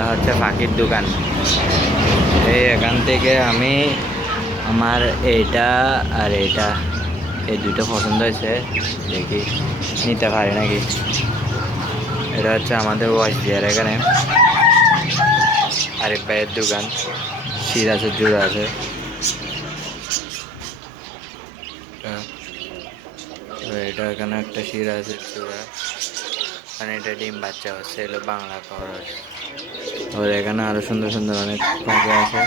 এটা হচ্ছে ফাঁকির দোকান। এই এখান থেকে আমি আমার এইটা আর এটা এই দুটো পছন্দ হয়েছে, দেখি নিতে পারি নাকি। এটা হচ্ছে আমাদের ওয়াশ বিহার এখানে আরিফ ভাইয়ের দোকান, শির আছে, জুড়া আছে। এটা এখানে একটা শির আছে, জুড়া, মানে এটা ডিম বাচ্চা হচ্ছে, এলো বাংলা খরচ। আর এখানে আরো সুন্দর সুন্দর অনেক পাখি আছে।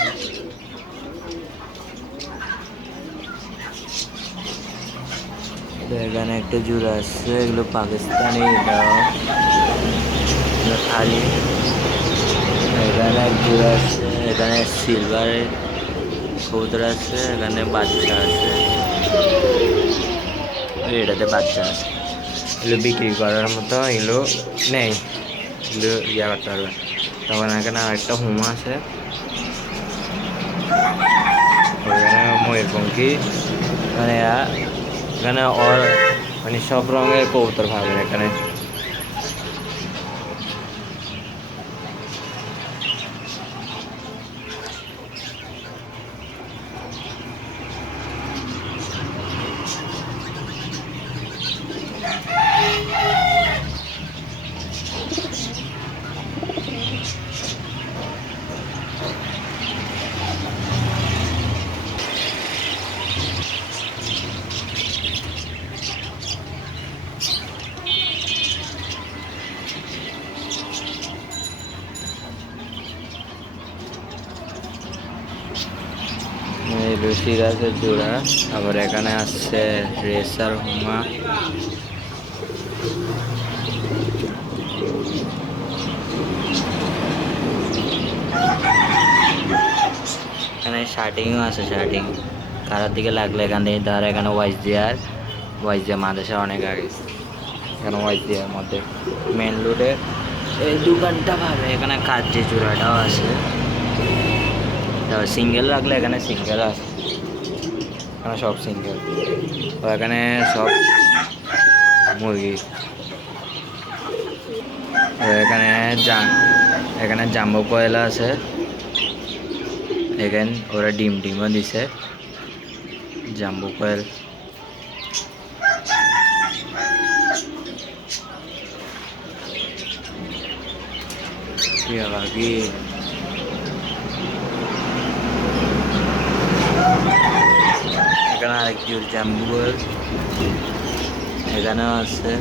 এখানে একটা জুড়া আছে, এগুলো পাকিস্তানি, এটা খালি। এখানে এক জোড়া আছে, এখানে সিলভারের কবুতর আছে, এখানে বাচ্চা আছে, এটাতে বাচ্চা আছে। এগুলো বিক্রি করার মতো এগুলো নেই, এগুলো ইয়া করতে পারবে। তখন এখানে আরেকটা হুমা আছে, ওখানে ময়ূরপঙ্খী, মানে এখানে মানে সব রঙের কবুতর পাবেন এখানে। সিরাজের জোড়া, আবার এখানে আসছে রেসার হুমা। এখানে শার্টিংও আছে, শার্টিং কারার দিকে লাগলে এখান থেকে ধর। এখানে ওয়াইস দিয়ে মাদ্রাসা অনেক আগে, এখানে ওয়াইস দিয়ার মধ্যে মেন রোডে এই দোকানটা ভাবে। এখানে কাজ যে জোড়াটাও আছে, সিঙ্গেল রাখলে এখানে সিঙ্গেল আছে, এখানে সব সিঙ্গেল। তো এখানে সব মুরগি। এখানে এখানে জাম্বো কয়লা আছে, এখানে ওরা ডিমও দিছে, জাম্বো কয়েল। বাকি এখানে আরেক জোর জাম্বো কয়েল এখানেও আছে।